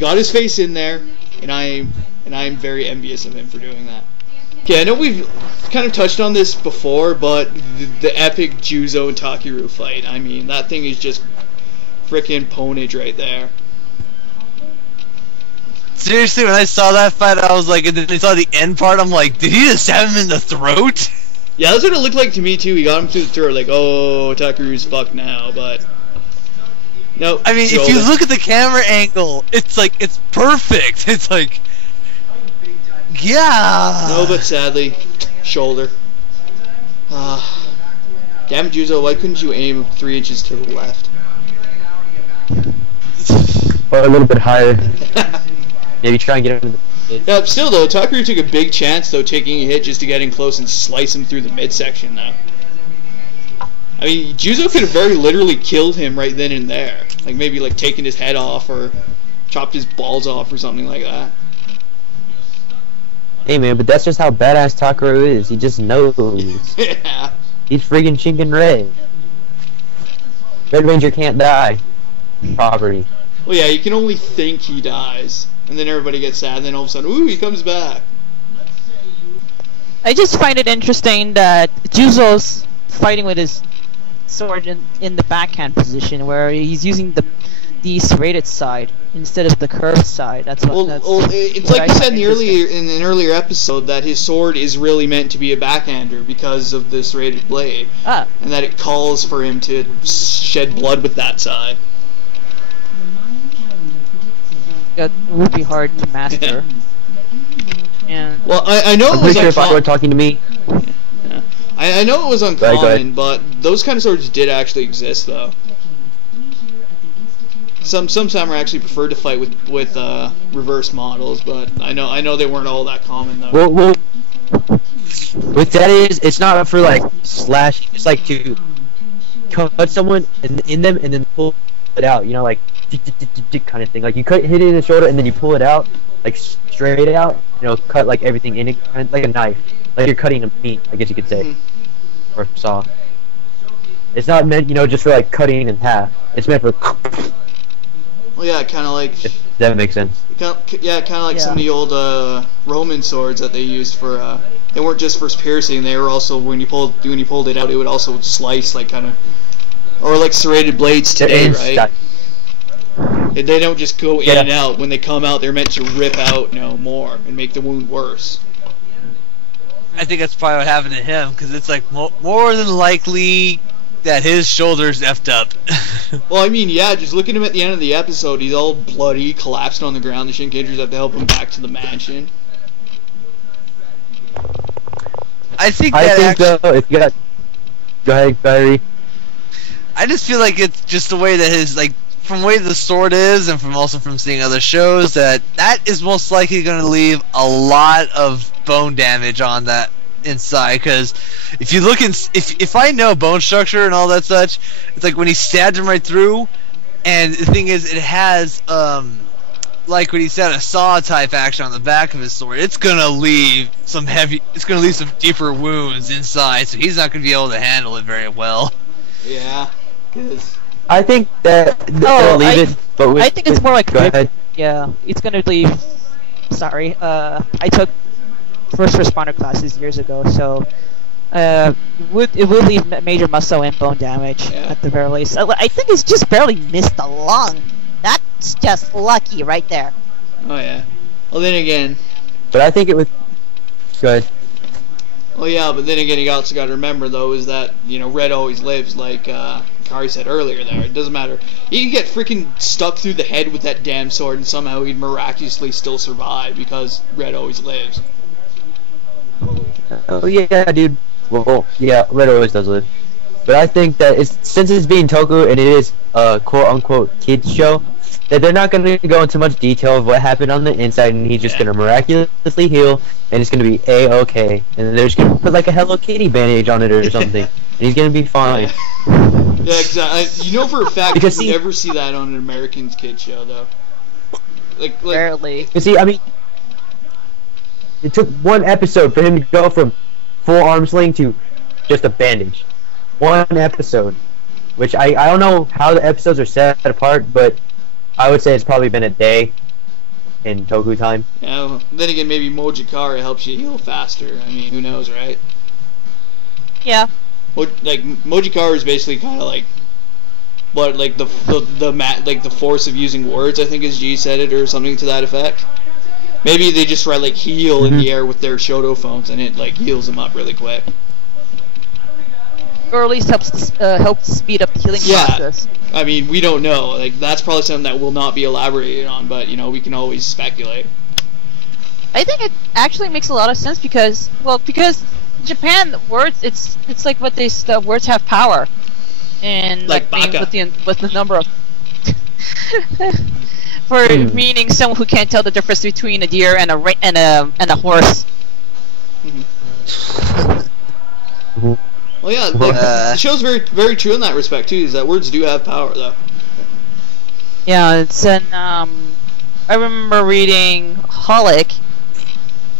got his face in there, and I'm very envious of him for doing that. Okay, I know we've kind of touched on this before, but the epic Juzo and Takeru fight, I mean, that thing is just frickin' ponage right there. Seriously, when I saw that fight, I was like, and then I saw the end part, I'm like, did he just stab him in the throat? Yeah, that's what it looked like to me too. He got him through the throat, like, oh, Takeru's fucked now, but no. I mean, if you look at the camera angle, it's like, it's perfect. It's like, yeah. No, but sadly, shoulder. Damn it, Juzo, why couldn't you aim 3 inches to the left? Or a little bit higher. Maybe try and get him in the... Yeah, still though, Takeru took a big chance though, taking a hit just to get in close and slice him through the midsection though. I mean, Juzo could have very literally killed him right then and there. Like maybe like taken his head off or chopped his balls off or something like that. Hey man, but that's just how badass Takeru is. He just knows. Yeah. He's friggin' Shinken Red. Red Ranger can't die. Property. Well yeah, you can only think he dies. And then everybody gets sad, and then all of a sudden, ooh, he comes back. I just find it interesting that Juzo's fighting with his sword in the backhand position, where he's using the serrated side instead of the curved side. That's what. It's like you said in an earlier episode that his sword is really meant to be a backhander because of the serrated blade, and that it calls for him to shed blood with that side. That would be hard to master. And well, I know it was sure if I were talking to me. Yeah. I know it was uncommon, but those kind of swords did actually exist, though. Some samurai actually preferred to fight with reverse models, but I know they weren't all that common though. Well, what that is, it's not for like slashing. It's like to cut someone in them and then pull it out. You know, like. Kind of thing. Like you hit it in the shoulder and then you pull it out, like straight out. You know, cut like everything in it, kind of like a knife. Like you're cutting a meat, I guess you could say, or saw. It's not meant, you know, just for like cutting in half. It's meant for. Well, yeah, kind of like. If that makes sense. Yeah, kind of like some of the old Roman swords that they used for. They weren't just for piercing. They were also when you pulled it out, it would also slice, like kind of, or like serrated blades today, right? They don't just go in and out. When they come out, they're meant to rip out, more and make the wound worse. I think that's probably what happened to him, because it's like more than likely that his shoulder's effed up. Well, I mean, yeah, just look at him at the end of the episode. He's all bloody, collapsed on the ground. The Shinkengers have to help him back to the mansion. I think though, if you got... Go ahead, Barry. I just feel like it's just the way that his, like, from the way the sword is, and from seeing other shows, that is most likely going to leave a lot of bone damage on that inside. Because if you look if I know bone structure and all that such, it's like when he stabbed him right through, and the thing is, it has like what he said, a saw type action on the back of his sword. It's gonna leave some deeper wounds inside, so he's not gonna be able to handle it very well. Yeah, because. I think that I think it's more like yeah, it's gonna leave. Sorry, I took first responder classes years ago, so it will leave major muscle and bone damage at the very least. I think it's just barely missed the lung. That's just lucky right there. Oh yeah. Well then again. But I think it was good. Well yeah, but then again, you also got to remember though is that Red always lives, like Ikari said earlier. There, it doesn't matter. He could get freaking stuck through the head with that damn sword, and somehow he'd miraculously still survive because Red always lives. Oh yeah, dude. Well, yeah, Red always does live. But I think that since it's being Toku and it is a quote-unquote kids show, that they're not going to go into much detail of what happened on the inside, and he's just going to miraculously heal, and it's going to be A-okay. And then they're just going to put like a Hello Kitty bandage on it or something, and he's going to be fine. Yeah, exactly. For a fact you never see that on an American kids show, though. Like barely. You see, I mean, it took one episode for him to go from full arm sling to just a bandage. One episode. Which I don't know how the episodes are set apart, but I would say it's probably been a day. in Toku time. Yeah, well, then again, maybe Mojikara helps you heal faster. I mean, who knows, right? Yeah. Like Mojikara is basically kind of like what, like the force of using words. I think as G said it or something to that effect. Maybe they just write like heal in the air with their Shoto phones, and it like heals them up really quick. Or at least helps speed up the healing process. I mean, we don't know. Like that's probably something that will not be elaborated on, but you know, we can always speculate. I think it actually makes a lot of sense because Japan words it's like what the words have power, and like with the number of for meaning someone who can't tell the difference between a deer and a horse. Well, yeah, like, the show's very true in that respect too. Is that words do have power, though. Yeah, it's an I remember reading Holic.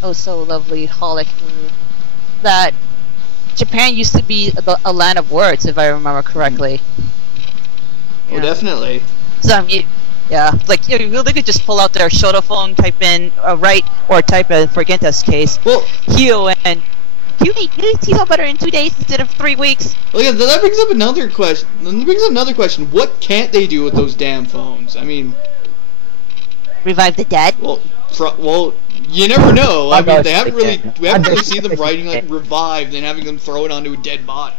Oh, so lovely, Holic. That Japan used to be a land of words, if I remember correctly. Oh, definitely. So yeah, like you really could just pull out their Shoto phone, type in write or type in, for Genta's case, heal, and you heal better in 2 days instead of 3 weeks. Well, yeah, that brings up another question. What can't they do with those damn phones? I mean, revive the dead. Well, you never know. I mean, we haven't really seen them writing like revived and having them throw it onto a dead body.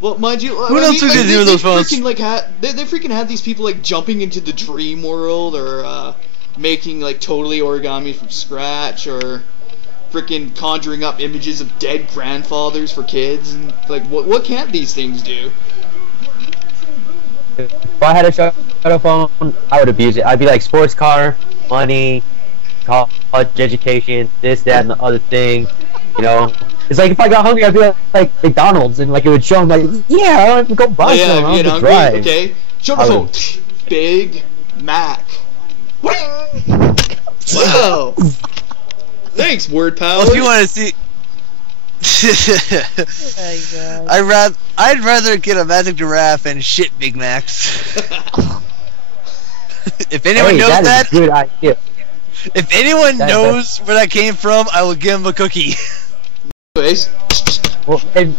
Well, mind you, who knows what they do with those phones? They freaking have these people like jumping into the dream world or making like totally origami from scratch or freaking conjuring up images of dead grandfathers for kids. And like, what can't these things do? If I had a Shoto phone, I would abuse it. I'd be like sports car, money, college education, this, that, and the other thing. You know, it's like if I got hungry, I'd be like McDonald's, and like it would show them like, yeah, I don't have to go buy something. I don't have to drive. Okay, Shoto phone, Big Mac. Wow. Thanks, word power. Well, if you want to see, I'd rather get a magic giraffe and shit Big Macs. If anyone knows that, is a good idea. If anyone knows where that came from, I will give him a cookie. Anyways. Well, here's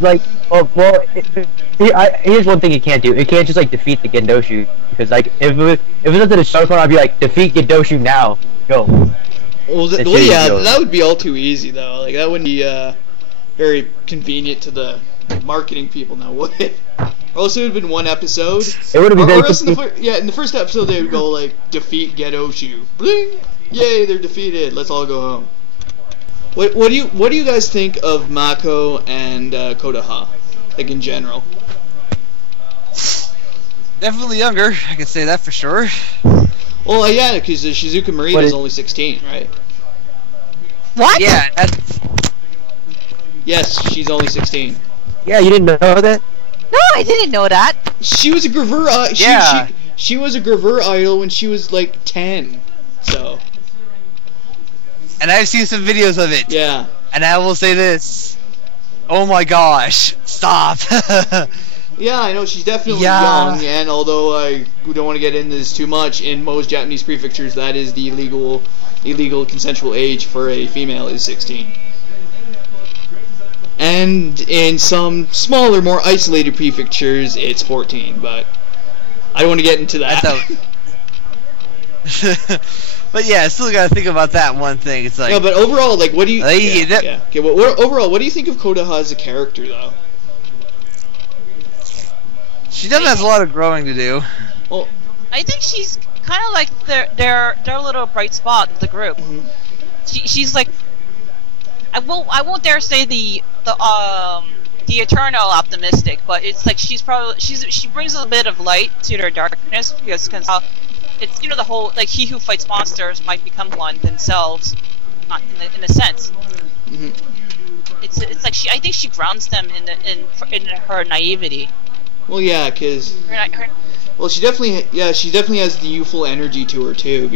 one thing you can't do. You can't just like defeat the Gendoshu, because like if it was up to the Shoto phone, I'd be like, defeat Gendoshu now, go. Well, yeah, that would be all too easy though. Like that wouldn't be very convenient to the marketing people now, would it? Or else it would have been one episode. It would have been very convenient. in the first episode they would go like, defeat Gedoshu. Bling! Yay, they're defeated. Let's all go home. What do you guys think of Mako and Kodaha, like in general? Definitely younger, I can say that for sure. Well, yeah, because Shizuka Marina is only 16, right? What? Yeah. Yes, she's only 16. Yeah, you didn't know that? No, I didn't know that. She was a Gravure. Yeah. She was a Gravure idol when she was like 10. So. And I've seen some videos of it. Yeah. And I will say this. Oh my gosh. Stop. Yeah, I know she's definitely young, and although we don't want to get into this too much, in most Japanese prefectures, that is the legal consensual age for a female is 16. And in some smaller, more isolated prefectures, it's 14. But I don't want to get into that. But yeah, I still gotta think about that one thing. It's like, yeah, but overall, like, what do you? Yeah. Okay, well, overall, what do you think of Kodaha as a character, though? She definitely has a lot of growing to do. Well, I think she's kind of like their little bright spot of the group. Mm-hmm. She's like, I won't dare say the eternal optimistic, but it's like she brings a bit of light to their darkness because it's the whole like he who fights monsters might become one themselves, not in a sense. Mm-hmm. It's like I think she grounds them in her naivety. Well, yeah, because well, she definitely has the youthful energy to her too,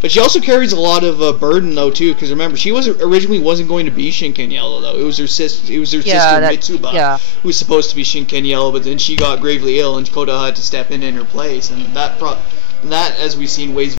but she also carries a lot of burden though too, because remember she originally wasn't going to be Shinken Yellow though. It was her sister Mitsuba who was supposed to be Shinken Yellow, but then she got gravely ill and Koda had to step in her place, and that as we've seen weighs